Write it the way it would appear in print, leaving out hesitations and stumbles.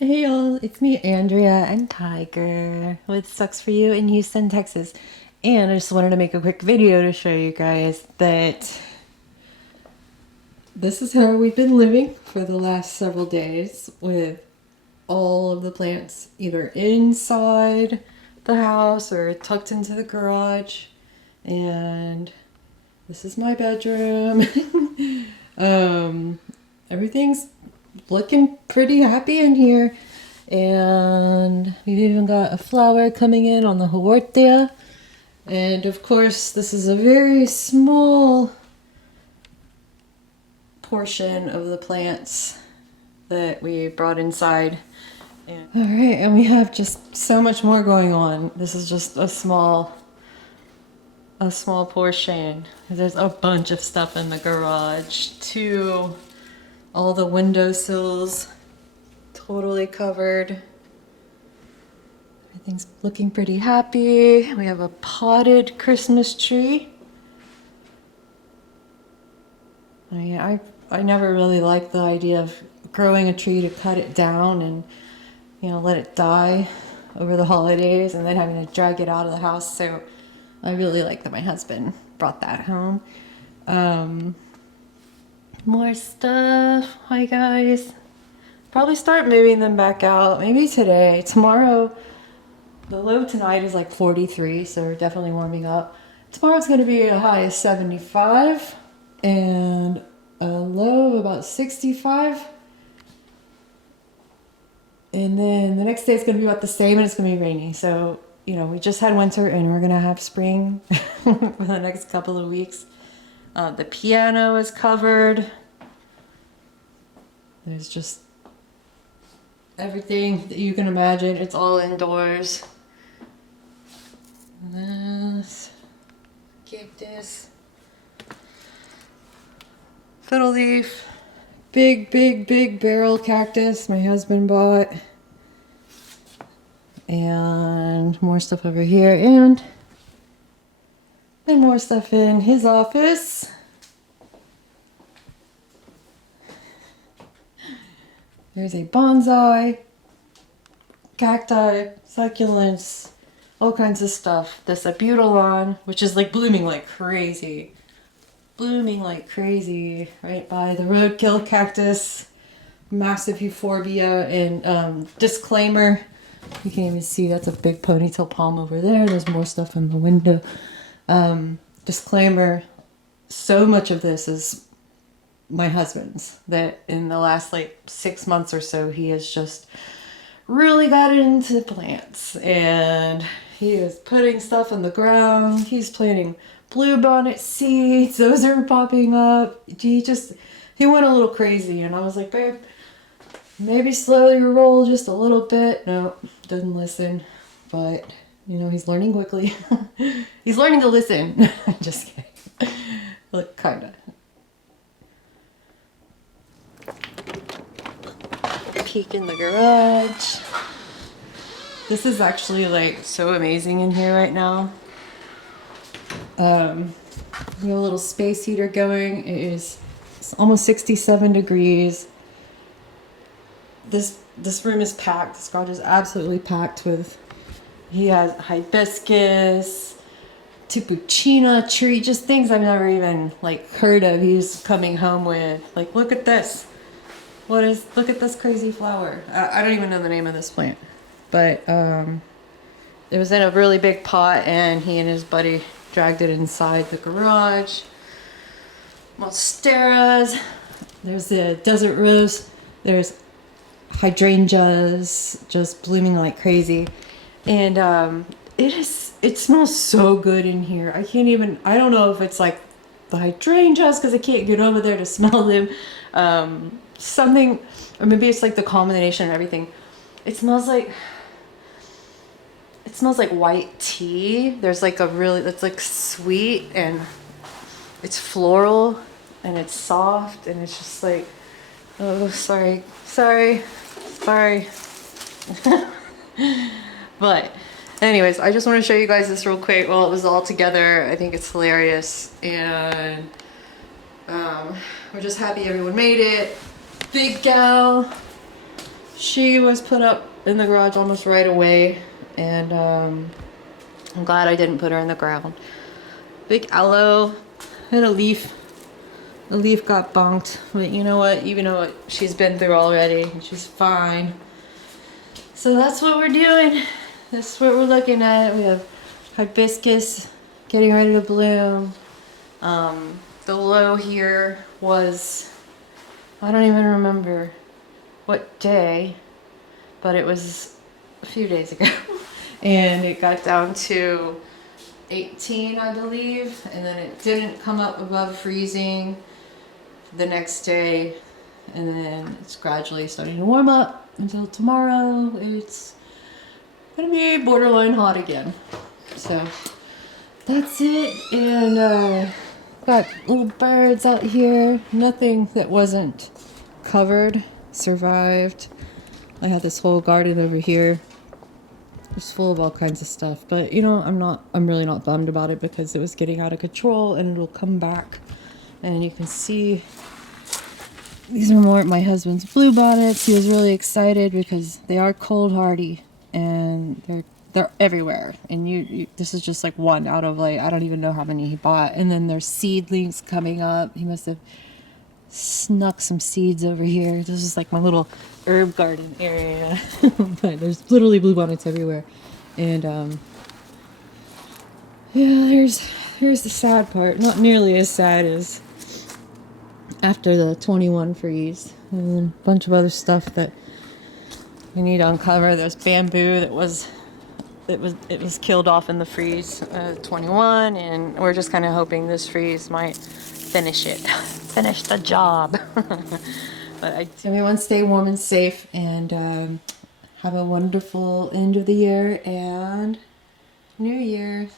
Hey y'all, it's me, Andrea and Tiger with Sucs For You in Houston, Texas. And I just wanted to make a quick video to show you guys that this is how we've been living for the last several days with all of the plants either inside the house or tucked into the garage. And this is my bedroom. Everything's looking pretty happy in here. And we've even got a flower coming in on the huerta. And of course, this is a very small portion of the plants that we brought inside. All right, and we have just so much more going on. This is just a small portion. There's a bunch of stuff in the garage too. All the windowsills totally covered. Everything's looking pretty happy. We have a potted Christmas tree. I never really liked the idea of growing a tree to cut it down and let it die over the holidays and then having to drag it out of the house. So I really like that my husband brought that home. More stuff. Hi guys. Probably start moving them back out. Maybe today. Tomorrow, the low tonight is like 43, so we're definitely warming up. Tomorrow's going to be a high of 75 and a low of about 65. And then the next day it's going to be about the same and it's going to be rainy. So, we just had winter and we're going to have spring for the next couple of weeks. The piano is covered. There's just everything that you can imagine. It's all indoors. This cactus, fiddle leaf, big barrel cactus my husband bought, and more stuff over here, and more stuff in his office. There's a bonsai, cacti, succulents, all kinds of stuff. This abutilon, which is like blooming like crazy. Blooming like crazy right by the roadkill cactus. Massive euphorbia and disclaimer. You can't even see, that's a big ponytail palm over there. There's more stuff in the window. Disclaimer, so much of this is my husband's, that in the last like 6 months or so he has just really got into plants and he is putting stuff in the ground. He's planting bluebonnet seeds. Those are popping up. He went a little crazy and I was like, babe, maybe slow your roll just a little bit. No, doesn't listen, but he's learning quickly. He's learning to listen. Just kidding. Look, kinda. Peek in the garage. This is actually like so amazing in here right now. We have a little space heater going. It's almost 67 degrees. This room is packed. This garage is absolutely packed with. He has hibiscus, tipuchina tree, just things I've never even heard of. He's coming home with look at this. Look at this crazy flower. I don't even know the name of this plant, but it was in a really big pot and he and his buddy dragged it inside the garage. Monsteras. There's the desert rose. There's hydrangeas just blooming like crazy. And it smells so good in here. I don't know if it's like the hydrangeas because I can't get over there to smell them. Something, or maybe it's like the combination of everything. It smells like white tea. There's it's like sweet and it's floral and it's soft and it's just like, oh, sorry. But anyways, I just want to show you guys this real quick while it was all together. I think it's hilarious and we're just happy everyone made it. Big gal. she was put up in the garage almost right away, and I'm glad I didn't put her in the ground. Big aloe, had a leaf. The leaf got bonked, but you know what? You know what she's been through already, and she's fine. So that's what we're doing. That's what we're looking at. We have hibiscus getting ready to bloom. The low here was, I don't even remember what day, but it was a few days ago. And it got down to 18, I believe, and then it didn't come up above freezing the next day, and then it's gradually starting to warm up until tomorrow. It's gonna be borderline hot again. So that's it. And got little birds out here. Nothing that wasn't covered survived. I had this whole garden over here. It's full of all kinds of stuff, but you know, I'm really not bummed about it because it was getting out of control, and it'll come back. And you can see these are more my husband's bluebonnets. He was really excited because they are cold hardy, and they're everywhere. And you this is just like one out of like, I don't even know how many he bought. And then there's seedlings coming up. He must have snuck some seeds over here. This is like my little herb garden area. But there's literally bluebonnets everywhere. And yeah, here's the sad part. Not nearly as sad as after the 21 freeze, and then a bunch of other stuff that we need to uncover. There's bamboo that was killed off in the freeze 21, and we're just kind of hoping this freeze might finish the job. But everyone stay warm and safe, and have a wonderful end of the year and New Year.